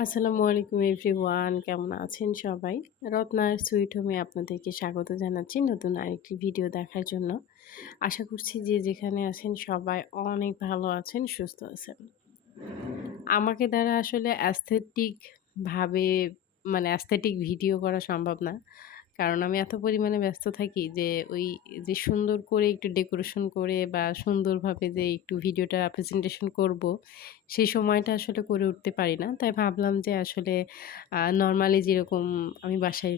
আসসালামু আলাইকুম এভরিওয়ান, কেমন আছেন সবাই? রত্নার সুইট হোমে আপনাদেরকে স্বাগত জানাচ্ছি নতুন আরেকটি ভিডিও দেখার জন্য। আশা করছি যে যেখানে আছেন সবাই অনেক ভালো আছেন, সুস্থ আছেন। আমাকে দ্বারা আসলে ভাবে অ্যাস্থেটিক ভিডিও করা সম্ভব না। কারণ আমি এত পরিমাণে ব্যস্ত থাকি যে ওই যে সুন্দর করে একটু ডেকোরেশন করে বা সুন্দরভাবে যে একটু ভিডিওটা প্রেজেন্টেশন করব, সেই সময়টা আসলে করে উঠতে পারি না। তাই ভাবলাম যে আসলে নরমালি যেরকম আমি বাসায়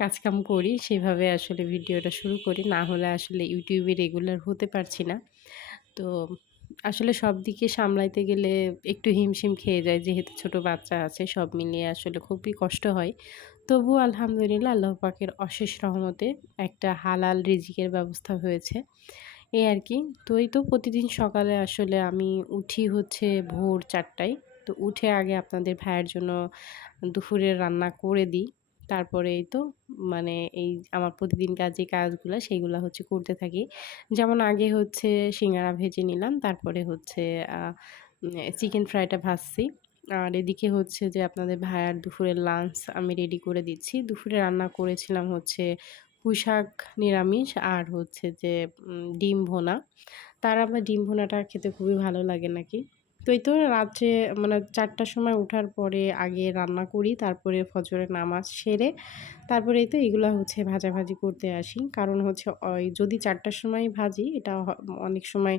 কাজকাম করি সেভাবে আসলে ভিডিওটা শুরু করি। না হলে আসলে YouTube এ রেগুলার হতে পারছি না। তো আসলে সব দিকে সামলাইতে গেলে একটু হিমশিম খেয়ে যায়। যেহেতু ছোট বাচ্চা আছে, সব মিলিয়ে আসলে খুবই কষ্ট হয়। তবুও আলহামদুলিল্লাহ আল্লাহ পাকের অশেষ রহমতে একটা হালাল রিজিকের ব্যবস্থা হয়েছে। এই আরকি। তো এই তো প্রতিদিন সকালে আসলে আমি উঠি হচ্ছে ভোর ৪ টায়। তো উঠে আগে আপনাদের ভাইয়ের জন্য দুপুরের রান্না করে দিই। তারপরে এই তো মানে এই আমার প্রতিদিনকার যে কাজগুলা সেগুলা হচ্ছে করতে থাকি। যেমন আগে হচ্ছে সিঙ্গারা ভেজে নিলাম। তারপরে হচ্ছে আ চিকেন ফ্রাইটা ভাজছি। আর এদিকে হচ্ছে যে আপনাদের ভাইয়ার দুপুরের লাঞ্চ আমি রেডি করে দিচ্ছি। দুপুরে রান্না করেছিলাম হচ্ছে পুঁইশাক নিরামিষ আর হচ্ছে যে ডিম ভুনা। তার আবার ডিম ভুনাটা খেতে খুবই ভালো লাগে নাকি। তো এই তো রাত্রে ৪ টার সময় উঠার পরে আগে রান্না করি, তারপরে ফজরের নামাজ সেরে তারপরে এই তো এগুলা হচ্ছে ভাজাভাজি করতে আসি। কারণ হচ্ছে যদি ৪ টার সময় ভাজি এটা অনেক সময়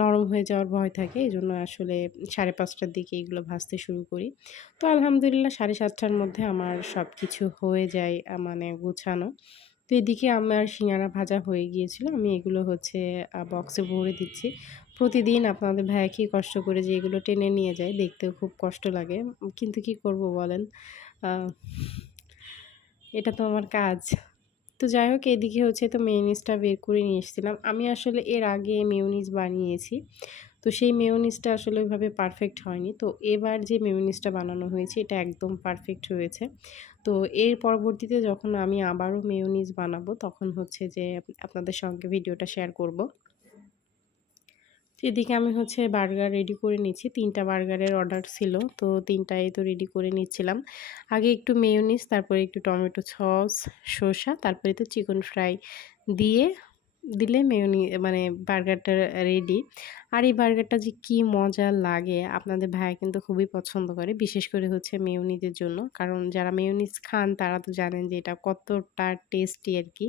নরম হয়ে যাওয়ার ভয় থাকে। এজন্য আসলে ৫:৩০ টার দিকে এগুলো ভাজতে শুরু করি। তো আলহামদুলিল্লাহ ৭:৩০ টার মধ্যে আমার সবকিছু হয়ে যায় গোছানো। তো এদিকে আমার সিঙ্গারা ভাজা হয়ে গিয়েছিল। আমি এগুলো হচ্ছে বক্সে ভরে দিচ্ছি। প্রতিদিন আপনাদের ভাইয়া কি কষ্ট করে যে এগুলো টেনে নিয়ে যায়, দেখতেও খুব কষ্ট লাগে। কিন্তু কি করব বলেন? আ এটা তো আমার কাজ। তো যাই হোক এদিকে হচ্ছে তো মেয়োনিজটা বের করে নিয়ে এসেছিলাম। আমি আসলে এর আগে মেয়োনিজ বানিয়েছি। তো সেই মেয়োনিজটা আসলে ওইভাবে পারফেক্ট হয়নি। তো এবার যে মেয়োনিজটা বানানো হয়েছে এটা একদম পারফেক্ট হয়েছে। তো এর পরবর্তীতে যখন আমি আবারও মেয়োনিজ বানাবো তখন হচ্ছে যে আপনাদের সঙ্গে ভিডিওটা শেয়ার করব। তো এদিকে আমি হচ্ছে বার্গার রেডি করে নিচ্ছি। ৩ টা বার্গারের অর্ডার ছিল। তো ৩ টাই তো রেডি করে নিচ্ছিলাম। আগে একটু মেয়োনিজ, তারপরে একটু টমেটো সস, শসা, তারপরে তো চিকেন ফ্রাই দিয়ে দিলে বার্গারটা রেডি। আর এই বার্গারটা যে কি মজা লাগে! আপনাদের ভাইয়া কিন্তু খুবই পছন্দ করে। বিশেষ করে হচ্ছে মেয়োনিজের জন্য। কারণ যারা মেয়োনিজ খান তারা তো জানেন যে এটা কতটা টেস্টি আরকি।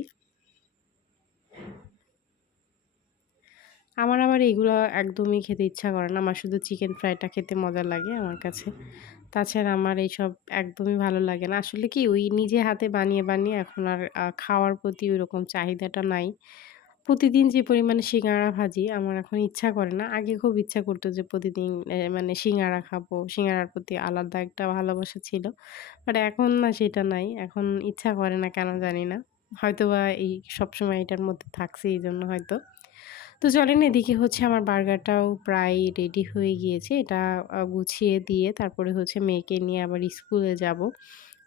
আমার আবার এগুলা একদমই খেতে ইচ্ছা করে না। আমার শুধু চিকেন ফ্রাইটা খেতে মজা লাগে আমার কাছে। তাছাড়া আমার এইসব একদমই ভালো লাগে না। আসলে কি ওই নিজে হাতে বানিয়ে এখন আর খাওয়ার প্রতি ওইরকম চাহিদাটা নাই। প্রতিদিন যে পরিমাণে সিঙ্গারা ভাজি আমার এখন ইচ্ছা করে না। আগে খুব ইচ্ছা করত যে প্রতিদিন সিঙ্গারা খাবো। সিঙ্গারার প্রতি আলাদা একটা ভালোবাসা ছিল। বাট এখন না সেটা নাই। এখন ইচ্ছা করে না কেন জানি না। হয়তোবা এই সবসময় এটার মধ্যে থাকছি এইজন্য হয়তো। তো চলেন এদিকে হচ্ছে আমার বার্গারটাও প্রায় রেডি হয়ে গিয়েছে। এটা গুছিয়ে দিয়ে তারপরে হচ্ছে মেয়েকে নিয়ে আবার স্কুলে যাব।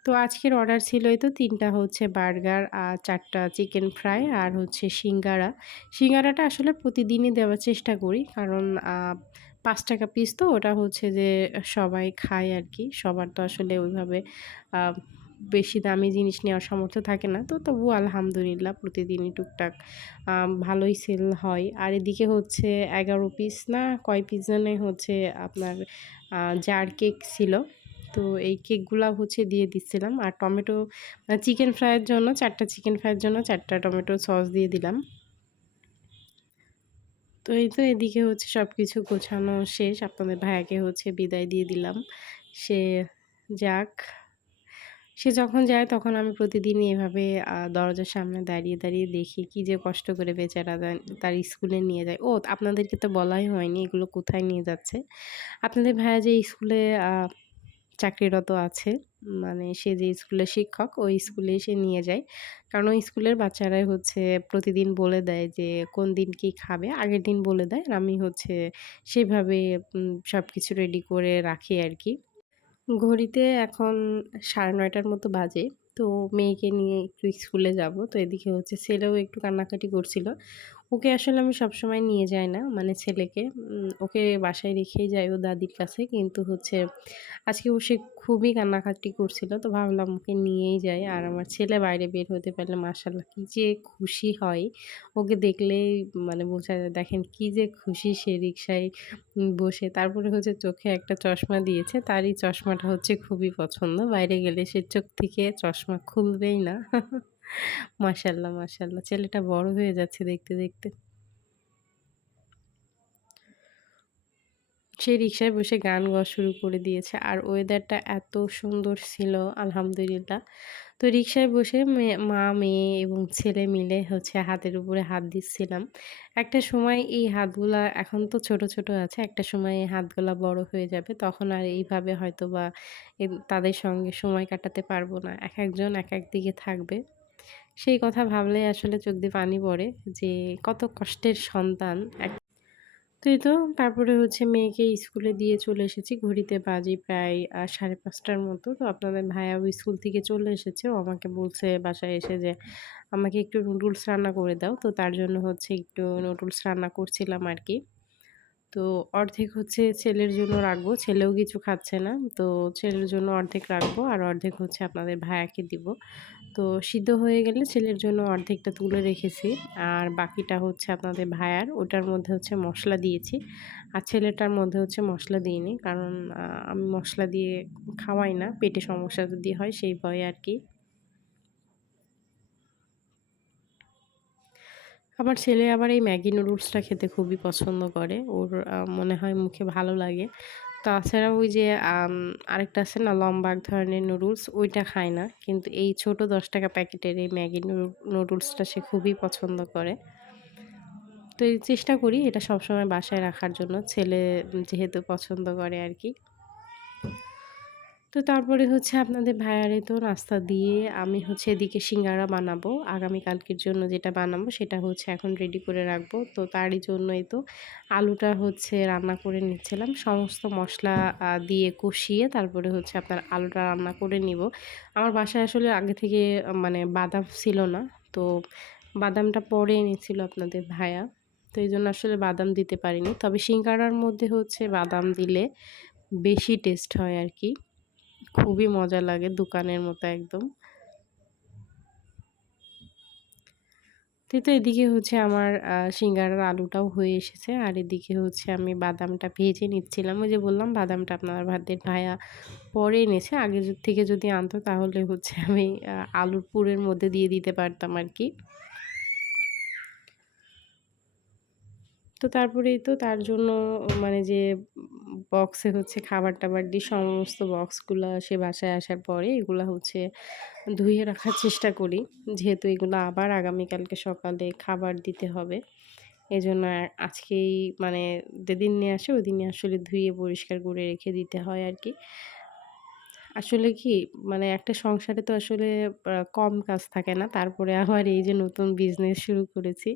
তো আজকের অর্ডার ছিল এই তো ৩ টা হচ্ছে বার্গার আর ৪ টা চিকেন ফ্রাই আর হচ্ছে সিঙ্গারা। সিঙ্গারাটা আসলে প্রতিদিনই দেওয়ার চেষ্টা করি। কারণ ৳৫ পিস তো ওটা হচ্ছে যে সবাই খায় আরকি। সবার তো আসলে ওইভাবে আ বেশি দামি জিনিস নেওয়ার সামর্থ্য থাকে না। তো তবুও আলহামদুলিল্লাহ প্রতিদিনই টুকটাক ভালোই সেল হয়। আর এদিকে হচ্ছে ১১ পিস না কয় পিস জানি হচ্ছে আপনার আ জার কেক ছিল। তো এই কেকগুলা হচ্ছে দিয়ে দিচ্ছিলাম। আর টমেটো চিকেন ফ্রাইয়ের জন্য ৪ টা চিকেন ফ্রাইয়ের জন্য ৪ টা টমেটো সস দিয়ে দিলাম। তো এই তো এদিকে হচ্ছে সবকিছু গোছানো শেষ। আপনাদের ভাইয়াকে হচ্ছে বিদায় দিয়ে দিলাম। সে যাক। সে যখন যায় তখন আমি প্রতিদিনই এভাবে দরজার সামনে দাঁড়িয়ে দেখি কি যে কষ্ট করে বেচারা তার স্কুলে নিয়ে যায়। ও আপনাদেরকে তো বলাই হয়নি এগুলো কোথায় নিয়ে যাচ্ছে। আপনাদের ভাইয়া যে স্কুলে চাকরিরত আছে, মানে সে যে স্কুলের শিক্ষক ওই স্কুলেই সে নিয়ে যায়। কারণ ওই স্কুলের বাচ্চারাই হচ্ছে প্রতিদিন বলে দেয় যে কোন দিন কি খাবে। আগের দিন বলে দেয়। আর আমি হচ্ছে সেভাবে সবকিছু রেডি করে রাখি আরকি। ঘড়িতে এখন ৯:৩০ টার মতো বাজে। তো মেয়েকে নিয়ে একটু স্কুলে যাব। তো এদিকে হচ্ছে ছেলেও একটু কান্নাকাটি করছিল। ওকে আসলে আমি সবসময় নিয়ে যাই না, মানে ছেলেকে। ওকে বাসায় রেখেই যাই ওর দাদির কাছে। কিন্তু হচ্ছে আজকে ও সে খুবই কান্নাকাটি করছিল। তো ভাবলাম ওকে নিয়েই যাই। আর আমার ছেলে বাইরে বের হতে পারলে মাশাআল্লাহ কি যে খুশি হয়! ওকে দেখলেই মানে বোঝা যায়। দেখেন কি যে খুশি সে রিক্সায় বসে। তারপরে হচ্ছে চোখে একটা চশমা দিয়েছে। তার এই চশমাটা হচ্ছে খুবই পছন্দ। বাইরে গেলে সে চোখ থেকে চশমা খুলবেই না। মাশাআল্লাহ, মাশাআল্লাহ ছেলেটা বড় হয়ে যাচ্ছে দেখতে, দেখতে। সে রিক্সায় বসে গান গাওয়া শুরু করে দিয়েছে। আর ওয়েদারটা এত সুন্দর ছিল আলহামদুলিল্লাহ। তো রিক্সায় বসে মা, মেয়ে এবং ছেলে মিলে হচ্ছে হাতের উপরে হাত দিচ্ছিলাম। একটা সময় এই হাতগুলা এখন তো ছোট, ছোট আছে। একটা সময় এই হাতগুলা বড় হয়ে যাবে। তখন আর এইভাবে হয়তোবা তাদের সঙ্গে সময় কাটাতে পারব না। একেকজন একেক দিকে থাকবে। সেই কথা ভাবলেই আসলে চোখ দিয়ে পানি পড়ে যে কত কষ্টের সন্তান। তো এই তো তারপরে হচ্ছে মেয়েকে স্কুলে দিয়ে চলে এসেছি। ঘড়িতে বাজে প্রায় ৫:৩০ মতো। তো আপনাদের ভাইয়াও স্কুল থেকে চলে এসেছে। ও আমাকে বলছে বাসায় এসে যে, "আমাকে একটু নুডলস রান্না করে দাও।" তো তার জন্য হচ্ছে একটু নুডলস রান্না করছিলাম আরকি। তো অর্ধেক হচ্ছে ছেলের জন্য রাখবো। ছেলেও কিছু খাচ্ছে না। তো ছেলের জন্য অর্ধেক রাখবো আর অর্ধেক হচ্ছে আপনাদের ভাইয়াকে দিব। তো সিদ্ধ হয়ে গেলে ছেলের জন্য অর্ধেকটা তুলে রেখেছি। আর বাকিটা হচ্ছে আপনাদের ভাইয়ার। ওটার মধ্যে হচ্ছে মসলা দিয়েছি। আর ছেলেটার মধ্যে হচ্ছে মসলা দিইনি। কারণ আমি মসলা দিয়ে খাওয়াই না। পেটে সমস্যা যদি হয় সেই ভয়ে আরকি। আমার ছেলে আবার এই ম্যাগি নুডলসটা খেতে খুবই পছন্দ করে। ওর মনে হয় মুখে ভালো লাগে। তাছাড়া ওই যে আরেকটা আছে না লম্বা এক ধরনের নুডলস ওইটা খায় না। কিন্তু এই ছোট ৳১০ প্যাকেটের এই ম্যাগি নুডলসটা সে খুবই পছন্দ করে। তো এই চেষ্টা করি এটা সবসময় বাসায় রাখার জন্য। ছেলে যেহেতু পছন্দ করে আরকি। তো তারপরে হচ্ছে আপনাদের ভাইয়ারে তো নাস্তা দিয়ে আমি হচ্ছে এদিকে সিঙ্গারা বানাবো। আগামীকালকের জন্য যেটা বানাবো সেটা হচ্ছে এখন রেডি করে রাখবো। তো তারই জন্যই তো আলুটা হচ্ছে রান্না করে নিচ্ছিলাম। সমস্ত মসলা দিয়ে কষিয়ে তারপরে হচ্ছে আপনার আলুটা রান্না করে নিবো। আমার বাসায় আসলে আগে থেকে মানে বাদাম ছিল না। তো বাদামটা পরে এনেছিল আপনাদের ভাইয়া। তো এইজন্য আসলে বাদাম দিতে পারিনি। তবে সিঙ্গারার মধ্যে হচ্ছে বাদাম দিলে বেশি টেস্ট হয় আরকি। খুবই মজা লাগে দোকানের মতো একদম। তো এদিকে হচ্ছে আমার সিঙ্গারার আলুটাও হয়ে এসেছে। আর এদিকে হচ্ছে আমি বাদামটা ভেজে নিচ্ছিলাম। ওই যে বললাম বাদামটা আপনার ভাইয়া পরে এনেছে। আগে থেকে যদি আনতো তাহলে হচ্ছে আমি আলুর পুরের মধ্যে দিয়ে দিতে পারতাম আরকি। তো তারপরেই তো তার জন্য মানে যে বক্সে হচ্ছে খাবার-টাবার দিই সমস্ত বক্সগুলা সে বাসায় আসার পরে এগুলা হচ্ছে ধুয়ে রাখার চেষ্টা করি। যেহেতু এগুলো আবার আগামীকালকে সকালে খাবার দিতে হবে। এজন্য আজকেই মানে যেদিন নিয়ে আসে ওদিনই আসলে ধুয়ে পরিষ্কার করে রেখে দিতে হয় আরকি। আসলে কি মানে একটা সংসারে তো আসলে কম কাজ থাকে না। তারপরে আবার এই যে নতুন বিজনেস শুরু করেছি।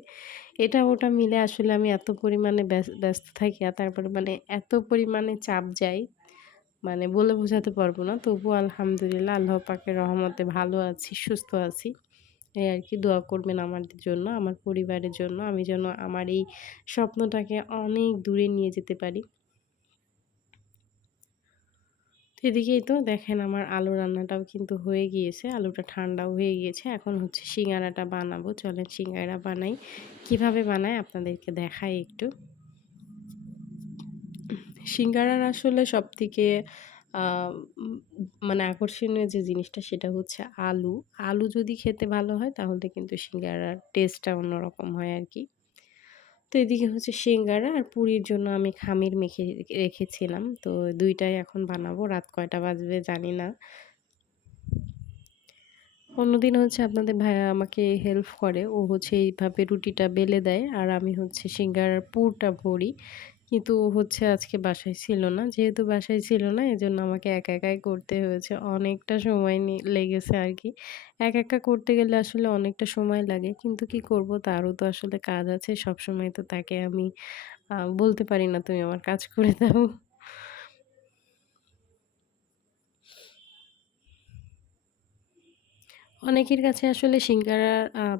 এটা ওটা মিলে আসলে আমি এত পরিমাণে ব্যস্ত থাকি আর তারপরে মানে এত পরিমাণে চাপ যায়, মানে বলে বোঝাতে পারব না। তবুও আলহামদুলিল্লাহ আল্লাহ পাকের রহমতে ভালো আছি, সুস্থ আছি। এই আরকি দোয়া করবেন আমাদের জন্য, আমার পরিবারের জন্য। আমি যেন আমার এই স্বপ্নটাকে অনেক দূরে নিয়ে যেতে পারি। তো এদিকেই তো দেখেন আমার আলু রান্নাটাও কিন্তু হয়ে গিয়েছে। আলুটা ঠান্ডাও হয়ে গিয়েছে। এখন হচ্ছে সিঙ্গারাটা বানাবো। চলেন সিঙ্গারা বানাই। কিভাবে বানাই আপনাদেরকে দেখাই একটু। সিঙ্গারার আসলে সবথেকে আ উম মানে আকর্ষণীয় যে জিনিসটা সেটা হচ্ছে আলু। আলু যদি খেতে ভালো হয় তাহলে কিন্তু সিঙ্গারার টেস্টটা অন্যরকম হয় আরকি। তো এদিকে হচ্ছে সিঙ্গারা আর পুরির জন্য আমি খামির মেখে রেখেছিলাম। তো ২ টাই এখন বানাবো। রাত কয়টা বাজবে জানি না। অন্যদিন হচ্ছে আপনাদের ভাইয়া আমাকে হেল্প করে। ও হচ্ছে এইভাবে রুটিটা বেলে দেয়। আর আমি হচ্ছে সিঙ্গারার পুরটা ভরি। কিন্তু ও হচ্ছে আজকে বাসায় ছিল না। যেহেতু বাসায় ছিল না এজন্য আমাকে একা একাই করতে হয়েছে। অনেকটা সময় লেগেছে আরকি। একা, একা করতে গেলে আসলে অনেকটা সময় লাগে। কিন্তু কি করব তারও তো আসলে কাজ আছে। সবসময় তো তাকে আমি বলতে পারি না, "তুমি আমার কাজ করে দাও।" অনেকের কাছে আসলে সিঙ্গারা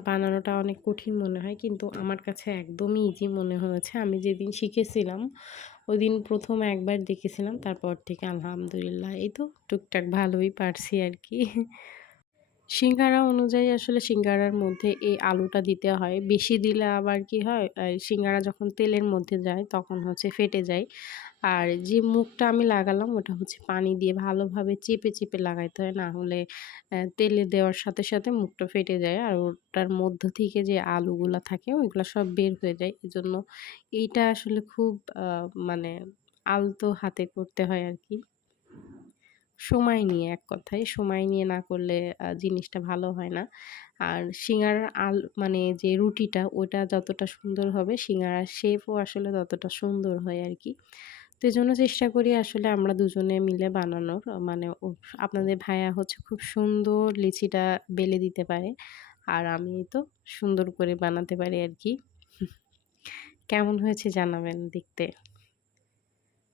বানানোটা অনেক কঠিন মনে হয়। কিন্তু আমার কাছে একদমই ইজি মনে হয়েছে। আমি যেদিন শিখেছিলাম, ওইদিন ১ম একবার দেখেছিলাম। তারপর থেকে আলহামদুলিল্লাহ এই তো টুকটাক ভালোই পারছি আরকি। সিঙ্গারা অনুযায়ী আসলে সিঙ্গারার মধ্যে এই আলুটা দিতে হয়। বেশি দিলে আবার কি হয়, সিঙ্গারা যখন তেলের মধ্যে যায় তখন হচ্ছে ফেটে যায়। আর যে মুখটা আমি লাগালাম ওটা হচ্ছে পানি দিয়ে ভালোভাবে চেপে, চেপে লাগাইতে হয়। না হলে তেলে দেওয়ার সাথে, সাথে মুখটা ফেটে যায়। আর ওটার মধ্য থেকে যে আলুগুলা থাকে ওইগুলা সব বের হয়ে যায়। এজন্য এইটা আসলে খুব আ মানে আলতো হাতে করতে হয় আরকি। সময় নিয়ে এক কথায় সময় নিয়ে না করলে জিনিসটা ভালো হয় না। আর সিঙ্গারার মানে যে রুটিটা ওটা যতটা সুন্দর হবে সিঙ্গারার শেপও আসলে ততটা সুন্দর হয় আরকি। তো এজন্য চেষ্টা করি আসলে আমরা দুজনে মিলে বানানোর। মানে আপনাদের ভাইয়া হচ্ছে খুব সুন্দর লিচিটা বেলে দিতে পারে। আর আমি তো সুন্দর করে বানাতে পারি আরকি। কেমন হয়েছে জানাবেন দেখতে।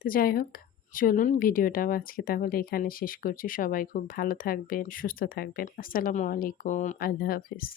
তো যাই হোক, চলুন ভিডিওটাও আজকে তাহলে এখানে শেষ করছি। সবাই খুব ভালো থাকবেন, সুস্থ থাকবেন। আসসালামু আলাইকুম। আল্লাহ হাফিজ।